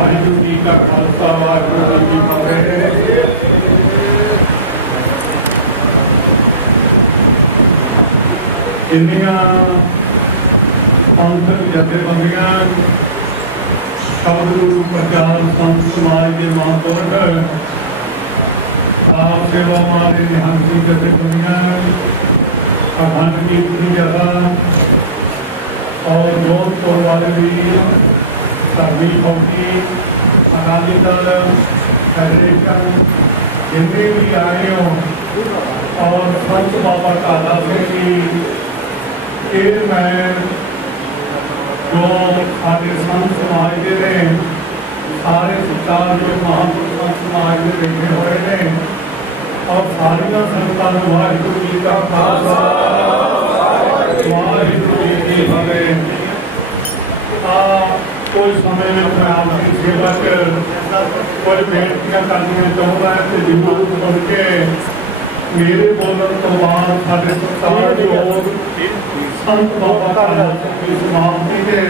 वाहिगुरू जी का खालसा वाहिगुरू जी की फतेह। जिन्नियां पंथक जथेबंदियां शब्द गुरु प्रचार संत समाज के महापुरख आप सेवा मारे निहंसी जथेबंदियां अखंड कीर्तनी जगह और जोधपुर वाले भी धर्मी फौजी अकाली दल फेडरेशन जितने भी आए हों और संत बाबा काला सिंह जी चेयरमैन जो सारे संत समाज के ने सारे सरकार जो महापुरुष संत समाज में बैठे हुए ने और सारिया संतां नूं वाहिगुरू जी का खालसा वाहिगुरू जी की फतेह। कोई समय में मैं आपकी सेवा कर कोई बेनतियां करनी चाहूँगा तो जरूर सुन के मेरे बोलने तो बाद साढ़े सरकार जो संत बाबा काला सिंह की समाप्ति के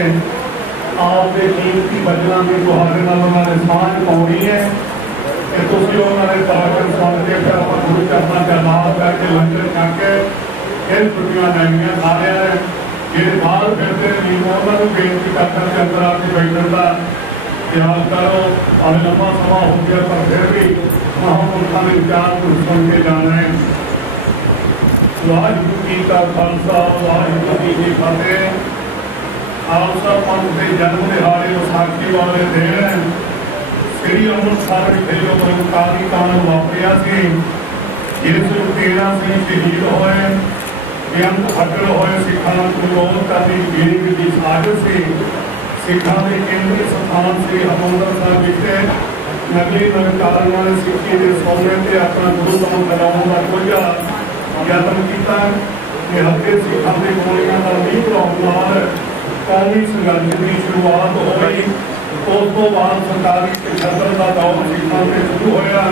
आपके कीमती बचनों की गुहारे नाल उन्होंने सांझ पाउणी है कि तुसीं उन्होंने पाठन सुन के फिर आप गुरु चरनां च अरदास करके लंगर करके फिर छुट्टियां लैनियां सारियां ने ਜਿਹੜੇ ਬਾਹਰ ਫਿਰਦੇ ਨੇ ਉਹਨਾਂ ਨੂੰ ਬੇਨਤੀ ਕਰਨ ਦੇ ਅੰਦਰ ਆ ਕੇ ਬੈਠਣ ਦਾ ਧਿਆਨ ਕਰੋ। ਭਾਵੇਂ ਲੰਬਾ ਸਮਾਂ ਹੋ ਗਿਆ ਪਰ ਫਿਰ ਵੀ ਮਹਾਂਪੁਰਖਾਂ ਦੇ ਵਿਚਾਰ ਨੂੰ ਸੁਣ ਕੇ ਜਾਣਾ ਹੈ। ਵਾਹਿਗੁਰੂ ਜੀ ਕਾ ਖਾਲਸਾ ਵਾਹਿਗੁਰੂ ਜੀ ਕੀ ਫਤਿਹ। ਖਾਲਸਾ ਪੰਥ ਦੇ ਜਨਮ ਦਿਹਾੜੇ ਵਿਸਾਖੀ ਵਾਲੇ ਦਿਨ ਸ੍ਰੀ ਅੰਮ੍ਰਿਤਸਰ ਵਿਖੇ ਜੋ ਬਲਾਤਕਾਰੀ ਕਾਂਡ ਵਾਪਰਿਆ ਸੀ ਜਿਸ ਵਿੱਚ 13 ਸਿੰਘ ਸ਼ਹੀਦ ਹੋਏ बेअंत फटड़ होए सिखा विरोध करने की की साजिश से सिखा के केंद्रीय स्थान से हरिमंदर साहब विखे नकली निरंकार ने सिक्खी के सौदे से अपना गुरु नाम बनाने का खोजा यत्न किया। हल्के सिखा के गोलियां का नींह लाने कौमी संघर्ष की शुरुआत हो गई। उस तो बाद सरकारी तशद्दुद का दौर सिखा से शुरू होया।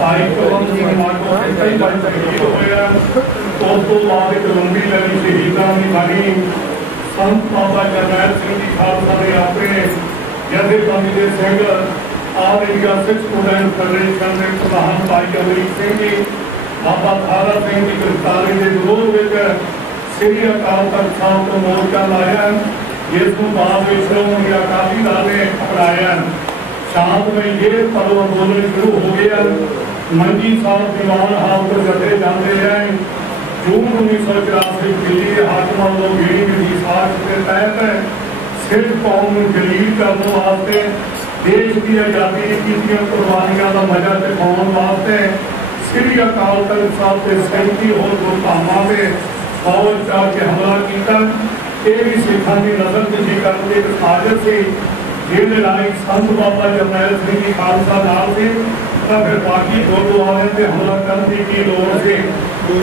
भाई कुलवंत सिंह माटो से कई बार शहीद होया। उस तो बाद एक लंबी लड़ी शहीदां की बनी संत बाबा जरनैल सिंह जी खालसा ने अपने जथेबंदी के Singh all India Sikh student federation के प्रधान भाई अमरीक सिंह जी बाबा थारा सिंह की गिरफ्तारी के विरोध में श्री अकाल तख्त साहब को मोर्चा लाया जिसको बाद में श्रोमणी अकाली दल ने अपनाया। शाम में ये पर्व आंदोलन शुरू हो गया। मंजी साहब दीवान हाल पर जथे जाते रहे। जून 1984 दिल्ली के हाकिमां को घेरी की साख के तहत सिर्फ कौम को जलील करने वास्ते देश की आज़ादी की कुर्बानियों का मजा चखाने वास्ते श्री अकाल तख्त साहब के 37 होर गुरधामां से फौज चाह के हमला किया। ये भी सिखा की नजरकशी करने की साजिश से जेल लाई संत बाबा जरनैल सिंह जी खालसा नाल से फिर बाकी गुरुद्वारे से हमला करने की लोड़ से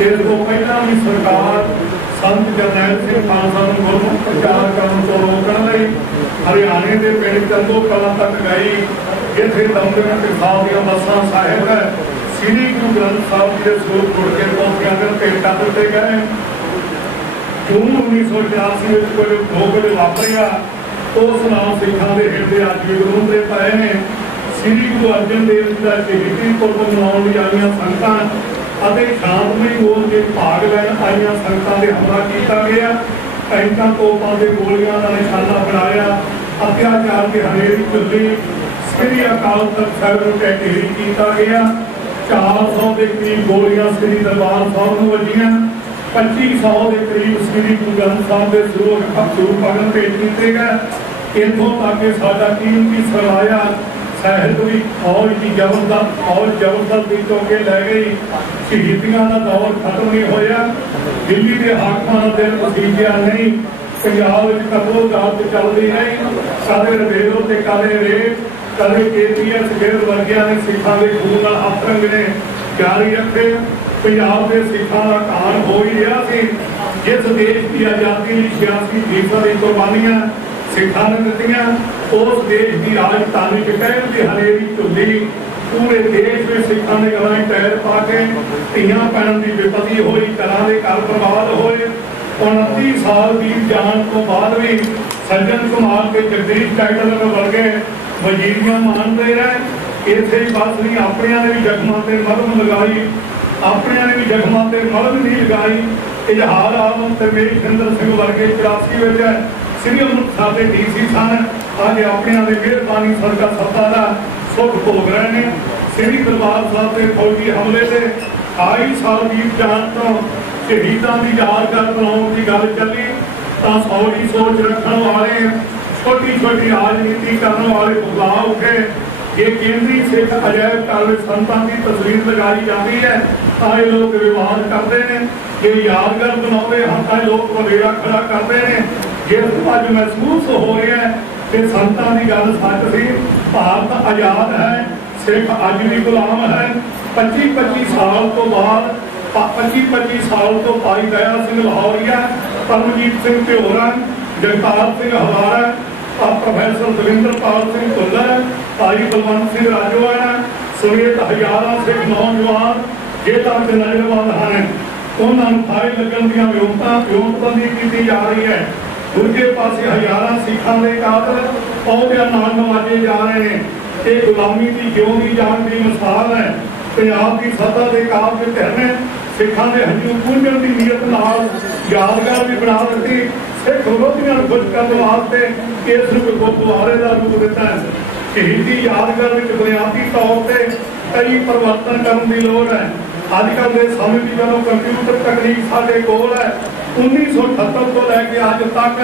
इस तो पहला भी सरकार संत जरनैल सिंह खालसा को गुरमुख प्रचार करने को रोकने लई हरियाणे के पिंड चंदो कलां तक गई जिथे दमदम के साथ दी बसां साहिब श्री गुरु ग्रंथ साहब जी के स्वरूप मुड़ के पोथियां दे भेंटां दिते गए। जून 1984 में कोई भोगड़े वापरिया उस नाम सिखा के हिरदे अज भी गरूंदे पए ने। श्री गुरु अर्जन देव जी का शहीदी पुरब मनाउण लई आईयां संगतां अते शांतमई बोल के भाग लैण आईयां संगतां ते हमला किया गया। टैंकां तोपां ते गोलियां का निशाना बनाया। अत्याचार के हनेरी चुल्ली श्री अकाल तख्त साहिब नूं ढेरी किया गया। 400 के करीब गोलियां श्री दरबार साहिब नूं वजियां। 2500 के करीब श्री गुरु ग्रंथ साहब के स्वरूप भगन भेज दिए गए। इतों तक के साडा कीमती सरमाया साहिब भी फौज की जबरदस्ती चौके लै गई। शहीदियों का दौर खत्म नहीं होया। दिल्ली के हाकमां का दिल वसीजिया नहीं। पंजाब कतलो गात चलती रही। कदे रवेलो ते कदे रेप कदे KPS गिर वर्गिया ने सिखा के खून का हथ रंगने जारी रखे। पंजाब के सिखा का कान हो ही रहा थी। जिस देश की आज़ादी 86% की कुर्बानियां सिखा ने दित्तियां उस देश की राजधानी कहण की हनेरी झुल्ली पूरे देश में सिखा ने गलां टैर पा के धीआं पैण की विपत्ति हुई। घरां दे घर बर्बाद होए। 29 साल की जान तो बाद भी सज्जन कुमार के जगदीश टाइटल वर्गे वजीरियां मानते रहे। इत्थे ही बस नहीं, अपनिया ने भी जख्मां ते मलम लगाई, अपनिया ने भी जख्मां ते मलम नहीं लगाई। इजहार आलम धर्मेश चंद्र सिंह वर्गे 84 श्री अमृतसर के DC सन, अज अपनिया की मेहरबानी सदका सत्ता का सुख भोग रहे हैं। श्री दरबार साहब के फौजी हमले से 28 साल बीत जान तो शहीदों की यादगार बनाने की गल चली तो सौरी सोच रखने वाले, छोटी छोटी राजनीति करने वाले बदलाव उठे। ये केंद्रीय सिख अजायब घर में संतां की तस्वीर लगाई जाती है तो ये लोग विवाद करते हैं, ये यादगार बनाते हैं तो लोग वडेरा खड़ा करते हैं। ये अज महसूस हो रहा है कि संतां की गल सच सी, भारत आजाद है, सिख अज भी गुलाम है। 25-25 साल तो बाद 25-25 साल तो भाई दया सिंह लाहौरिया, परमजीत सिंह त्योरा, जगतार सिंह हवारा, प्रोफैसर दविंद्रपाल सिंह भुल्लर, भाई बलवंत सिंह राजोआना समेत हजारों सिख नौजवान जेलों से नजरबंद हैं। उन्होंने फायल लगन दी व्योमबंदी की जा रही है। दूजे पासे हजारों सिखों के कातल पौधे नाल नवाजे जा रहे हैं। ये गुलामी की क्यों की जान की मिसाल है। पंजाब की सतह के काबज धरने सिखों के हजू पूजन की नीयत नाल यादगार भी बना दी। सिख विरोधियों को खुश करने वास्ते इस गुरुद्वारे का रूप दिता है। शहीदी यादगार में बुनियादी तौर पर कई परिवर्तन करने की लड़ है। अजकल के समय की जो कंप्यूटर तकनीक साढ़े कोल है, 1978 को लैके अज तक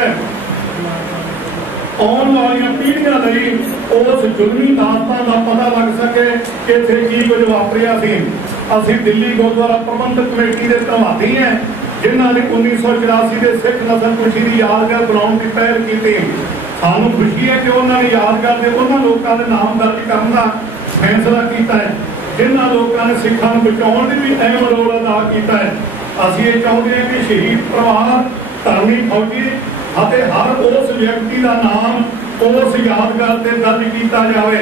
आने वाली पीढ़ियों लई उस जुलमी दास्तां का पता लग सके कि इत्थे की कुछ वापरिया सी। असीं दिल्ली गुरुद्वारा प्रबंधक कमेटी के धन्नवादी हैं जिन्होंने 1984 के सिख नस्लकुशी की यादगार बनाने की पहल की। सानू खुशी है कि उन्होंने यादगार के उन्होंने लोगों के नाम दर्ज करने का फैसला किया है जिन्होंने लोगों ने सिखों को बचाने की भी अहम रोल अदा किया है। असीं ये चाहते हैं कि शहीद परिवार, धर्मी फौजी और हर उस व्यक्ति का नाम उस यादगार से दर्ज किया जाए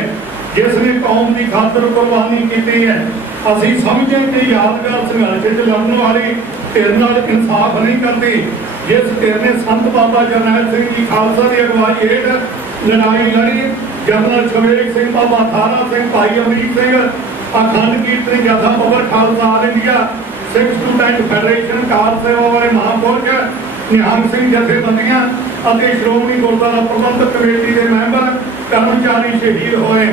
जिसने कौम की खातर कुर्बानी की है। असीं समझे कि यादगार संघर्ष लड़ने वाली धिर नाल इंसाफ नहीं करती। जिस धिर ने संत बाबा जरनैल सिंह जी खालसा की अगवाई हेठ लड़ाई लड़ी, जनरल शवेक सिंह, बाबा थारा सिंह, भाई अमीर सिंह, अखंड कीर्तन जथा power Khalsa all India, Sikh student federation, car सेवा वाले महापुरुष निहंग सिंह जथेबंदियां और श्रोमणी गुरुद्वारा प्रबंधक कमेटी के मैंबर कर्मचारी शहीद होए।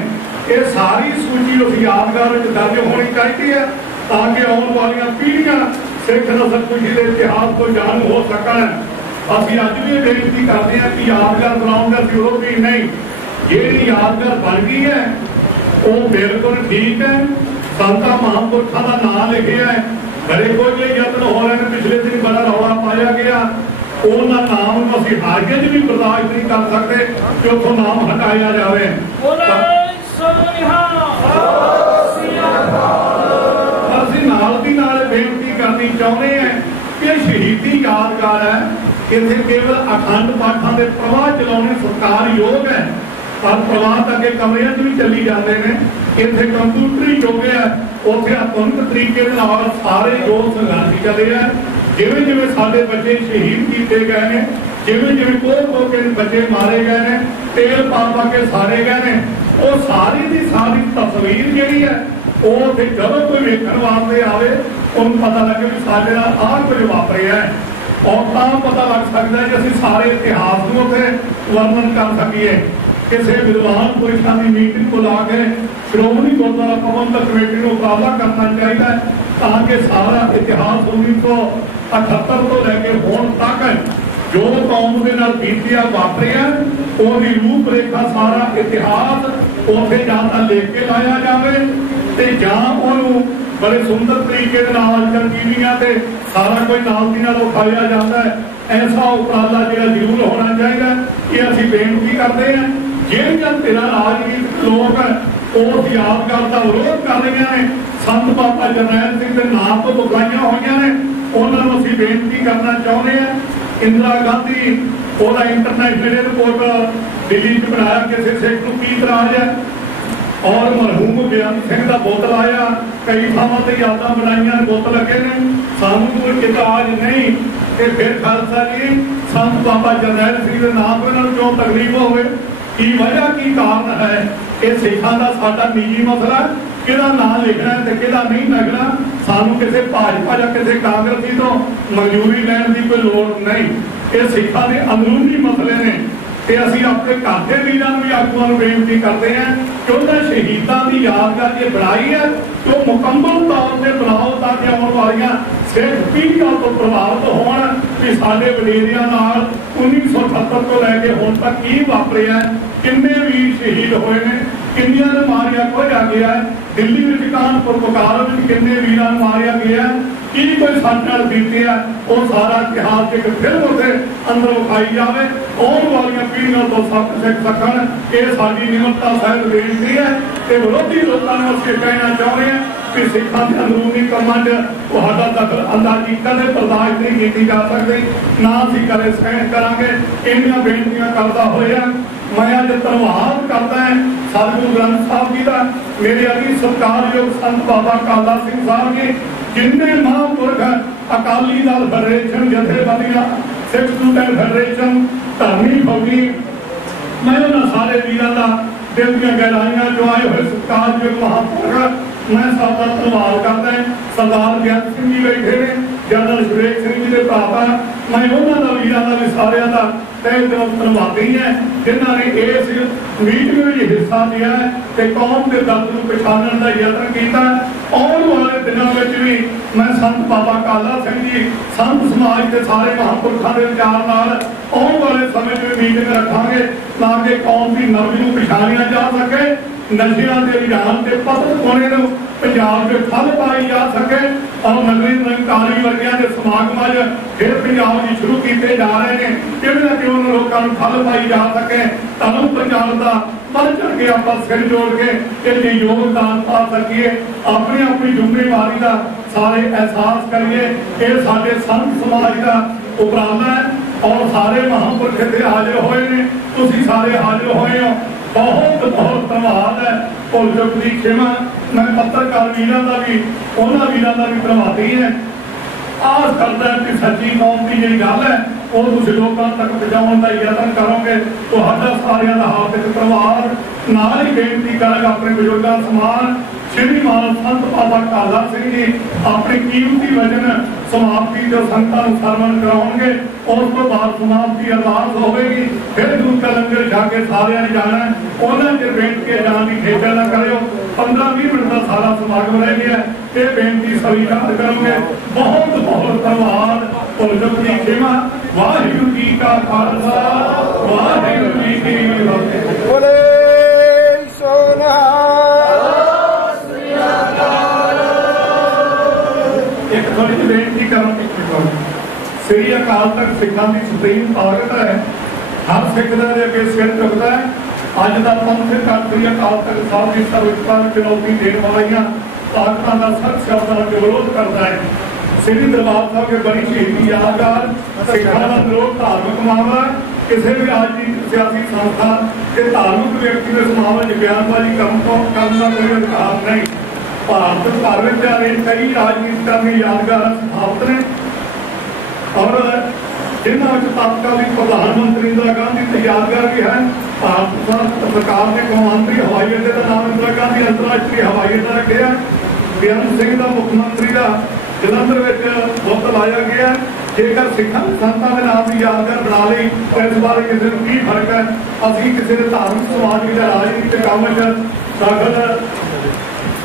ये सारी सूची उस यादगार में दर्ज होनी चाहिए है ताकि आने वाली पीढ़ियां सिख नस्लकुशी के इतिहास को जानू हो सकन। असीं अज भी बेनती करते हैं कि यादगार बनाने का विरोधी नहीं, जी यादगार बन गई है वो बिल्कुल ठीक है। संतां महापुरुषों का नाम लिखे है, बड़े कुछ यत्न हो रहे हैं। पिछले दिन बड़ा रौला पाया गया, उन्होंने नाम असीं हारके भी बर्दाश्त नहीं कर सकते कि उतों नाम हटाया जाए। असीं नाल दी नाल बेनती करनी चाहते हैं कि शहीदी यादगार है, इत्थे केवल अखंड पाठां दे प्रवाह चलाने सरकार योग है पर प्रवाह अगे कमरियां भी चली जाते हैं। इत्थे कंप्यूटरी युग है, उत्थे आधुनिक तरीके नाल सारे योग संघर्ष चले हैं। जिवें जिवें साडे बच्चे शहीद किए गए हैं, जिवें जिवें कोह के बच्चे मारे गए हैं, तेल पा पा के सारे गए हैं, वो सारी की सारी तस्वीर जी है वो जब कोई वेखण वास्ते आवे उन्हें पता लगे भी साडे नाल आह कुछ वापरिया है और तां पता लग सकता है कि असीं सारे इतिहास को उत्थे वर्णन कर सकीए। किसी विद्वान पुरुषों की मीटिंग बुला के श्रोमणी गुरुद्वारा प्रबंधक कमेटी को उपाला करना चाहिए ताकि सारा इतिहास 1978 तो लैके हुण तक जो कौम के नाल बीतिया वापरिया उसकी रूपरेखा सारा इतिहास उत्थे जां तां लिख के लाया जाए ते जां उहनूं बड़े सुंदर तरीके चंकीवियां ते सारा कोई नाल दी नाल उठाया जाता है। ऐसा उपराला जिहड़ा जरूर होना चाहिए। ये असीं बेनती करते हैं जिहड़ियां धिरां राजनीतिक लोग उस यादगार का विरोध कर रही हैं, संत बाबा जरनैल सिंह के नाम तो बुलाइया हुई ने, उन्होंने असीं बेनती करना चाहते हैं इंदिरा गांधी ओदा इंटरनेशनल एयरपोर्ट दिल्ली च बनाया किसी सिख नूं की इतराज है और मरहूम बेअंत सिंह का बुत लाया, कई थावां ते यादां बनाईयां बुत लगे ने, सानूं कोई इतराज नहीं। फिर खालसा जी संत बाबा जरनैल सिंह के नाम पर क्यों तकलीफ होवे की वजह की कारण है। ये सिखां दा साडा निजी मसला किहदा नाम लिखना है ते किहदा नहीं लिखना, सानू किसी भाजपा या किसी कांग्रेसी तो मंजूरी लैण की कोई लोड़ नहीं। ये सिखां दे अंदरूनी मसले ने ते असीं अपने घर के वीरां नूं आगूआं नूं बेनती करते हैं कि उन्हां शहीदां दी यादगार जे बनाई है तो मुकम्मल तौर पर बनाओ ताकि आउण वालियां सिख पीढ़ियां तो प्रभावित होण कि साडे वडेरियां नाल 1978 तो लैके हुण तक की वापरिया, किन्ने वीर शहीद होए ने, किन्नियां नूं मारिया खोया गया है, दिल्ली विच कानपुर बकाल विच किन्ने वीरां नूं मारिया गया है, की कोई साडे नाल बीतिया, वो सारा इतिहास एक फिल्म उत्ते अंदर विखाई जाए, आउण वालियां पीढ़ियां तो सब सिख सकण। ये साडी निमरता सहित बेनती है कि विरोधी लोकां नूं असीं कहना चाहुंदे हां कि सिखां दे अंदरूनी कामां 'च तुहाडा दखल अंदाजी कदे बर्दाश्त नहीं की जा सकती, ना असीं कदे सहन करांगे। इन्नियां बेनतियां करदा होया मैं अज धन्नवाद करदा है सतगुरु ग्रंथ साहब जी का, मेरे अभी सत्कारयोग संत बाबा काला सिंह साहब जी, जिन्ने महापुरख Akali Dal federation जथेबंदियां, Sikh student federation, धर्मी फौजी, मैं उन्होंने सारे वीरों का दिल दी गहराइयां जो आए हुए सत्कारयोग महापुरख मैं सबका धन्यवाद करता है। सरदार बेअंत सिंह जी बैठे ने, जनरल सुरेश सिंह जी के भ्राता, मैं उन्होंने वीरों का भी सारिया का तय दिलों धन्यवादी है जिन्होंने इस मीटिंग में हिस्सा लिया है ते कौम के दर्द को पछाणन का यत्न किया। आने वाले दिनों में भी मैं संत बाबा काला सिंह जी, संत समाज के सारे महापुरखों के विचार नाल आने वाले समय में मीटिंग रखांगे ताकि कौम की नरमी को पछाणिया जा सके, नशियां के रुझान के पतन होने को पंजाब के फल पाई जा सके और नगरी निरंकारी वर्गियां के समागम फिर पंजाब में शुरू किए जा रहे हैं कि क्यों लोगों को फल पाई जा सके, तनु पंजाब का बढ़ चढ़ के आप सिर जोड़ के योगदान पा सकिए, अपनी अपनी जिम्मेवारी का सारे एहसास करिए। ये साडे संत समाज का उपराला है और सारे महापुरख इत्थे हाजिर होए ने, तुसीं सारे हाजिर होए हो, बहुत बहुत धन्यवाद है। भुल चुक की खेमा, मैं पत्रकार वीरों का भी उन्होंने वीरों का भी धन्यवादी है। आस करता है कि सच्ची कौम की जी गल है वो तुम लोगों तक पहुँचाने का यत्न करोगे तो सारिया का हार्दिक धन्यवाद। नाल ही बेनती करेगा अपने बुजुर्गों समान श्री मान संत बाबा काला सिंह जी अपनी कीमती वचन समाप्ति जो संतां नूं सरवण कराउणगे, उस तो बाद समाप्ति अरदास होगी, फिर दूध का लंगर जाके सारे ने जाना है। उन्होंने चिर बेनती जाने की खेचल न करो, 15-20 मिनट का सारा समागम रह गया, ये बेनती स्वीकार करोगे। बहुत बहुत धन्यवाद। भुल की खेमा, वाहिगुरू जी का खालसा, वाहिगुरू जी की फतेह। एक थोड़ी जी बेनती करो, श्री अकाल तख्त सिखां की सुप्रीम ताकत है, हर सिख दे अगे सिर झुकदा है। अज का पंथ श्री अकाल तख्त साहब की सर्वोच्चता चुनौती देने वाली ताकतों का सख्त शब्दों के विरोध करता है। श्री दरबार साहब के बड़ी शहीदी यादगार सिखां का विरोध धार्मिक मामला है, किसी भी राजनीतिक सियासी संस्था के धार्मिक व्यक्ति के इस मामले में बयानबाजी करने का कोई अधिकार नहीं। भारत भर में कई राजनीतिक में यादगार स्थापित ने और जिन्होंने तत्कालीन प्रधानमंत्री इंदिरा गांधी की यादगार भी है। भारत सरकार ने कौमांतरी हवाई अड्डे का नाम इंदिरा गांधी अंतरराष्ट्रीय हवाई अड्डा रखे। बेअंत सिंह का मुख्यमंत्री का जलंधर में बुत लाया गया। जेकर सिखां संतां के नाम की यादगार बना ली तो इस बारे किसी को की फर्क है। असीं किसी ने धार्मिक समाज या राजनीतिक काम दखल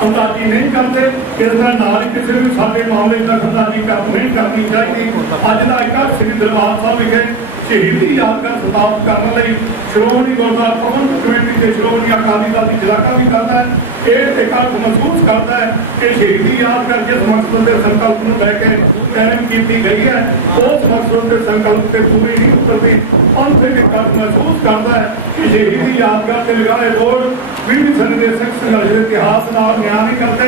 अंदाजी नहीं करते, इस तरह नाल किसी भी साडे मामले दखलअंदाजी नहीं करनी चाहिए। अज का एक श्री दरबार साहब विखे शहीदी यादगार स्थापित करने लई श्रोमणी गुरुद्वारा प्रबंधक कमेटी के श्रोमणी अकाली दल की इलाका भी करता है। ये एक महसूस करता है कि शहीदी यादगार जिस मकसद के संकल्प को लैके कायम की गई है उस मकसद के संकल्प से पूरी नहीं उतरती। पंथ एक महसूस करता है कि शहीदी यादगार के लगाए बोर्ड विभिन्न संदेशक संघर्ष इतिहास नाल न्याय नहीं करते।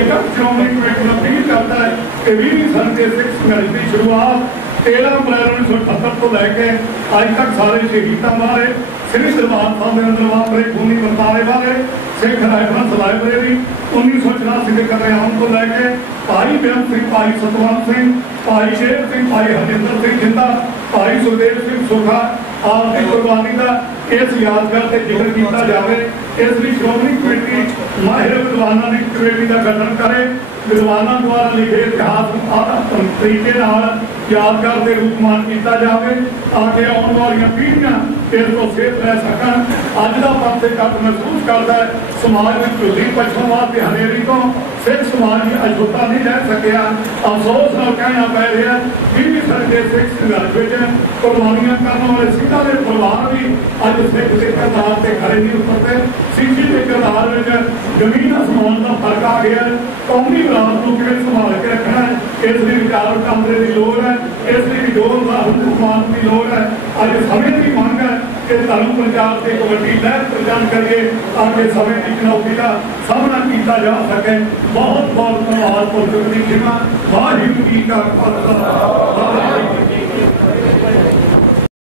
एक श्रोमणी कमेटी अपील करता है कि विभिन्न संदेशक संघर्ष की शुरुआत 13 अप्रैल 1978 को लैके अज तक सारे शहीदों बारे श्री दरबार साहब के अंदर वापरे खूनी बर्तारे वाले सिख राइफल्स लाइब्रेरी 1984 के कतलेआम को लैके भाई बेअंत सिंह, भाई सतवंत सिंह, भाई शेर सिंह, भाई हरजिंदर सिंह जिंदा, भाई सुखदेव सिंह सुखा, आपकी कुर्बानी का इस यादगार से जिक्र किया जाए। इसलिए श्रोमणी कमेटी माहिर विद्वानों की कमेटी का गठन करे, विद्वानों द्वारा लिखे इतिहास तरीके यादगार के रूपमान किया जाए ताकि आने वाली पीढ़ियां इसको सेहत रह सकन। अज का पंथ एक महसूस करता है समाज में झुली पछमवाद की हनेरी तो सिख समाज की अछूता नहीं रह सकिया। अफसोस न कहना पै रहा भी सके सिख संघर्ष कुर्बानियां करने वाले सिखा के परिवार भी अज सिख के किरदार से खड़े नहीं उतरते। सिखी के किरदार में जमीन आसमान का फर्क आ गया। कौमी विरासत को किवें संभाल के रखना है, इसलिए विचार वटांदरे की लोड़ है, इसलिए जोरदार हुकूमत की लोड़ है। अज समय की मांग है कि धर्म प्रचार से एक वड्डी लहर प्रचार करिए ताकि समय की चुनौती का सामना किया जा सके। बहुत बहुत धन्यवाद। वाहिगुरू जी का खालसा।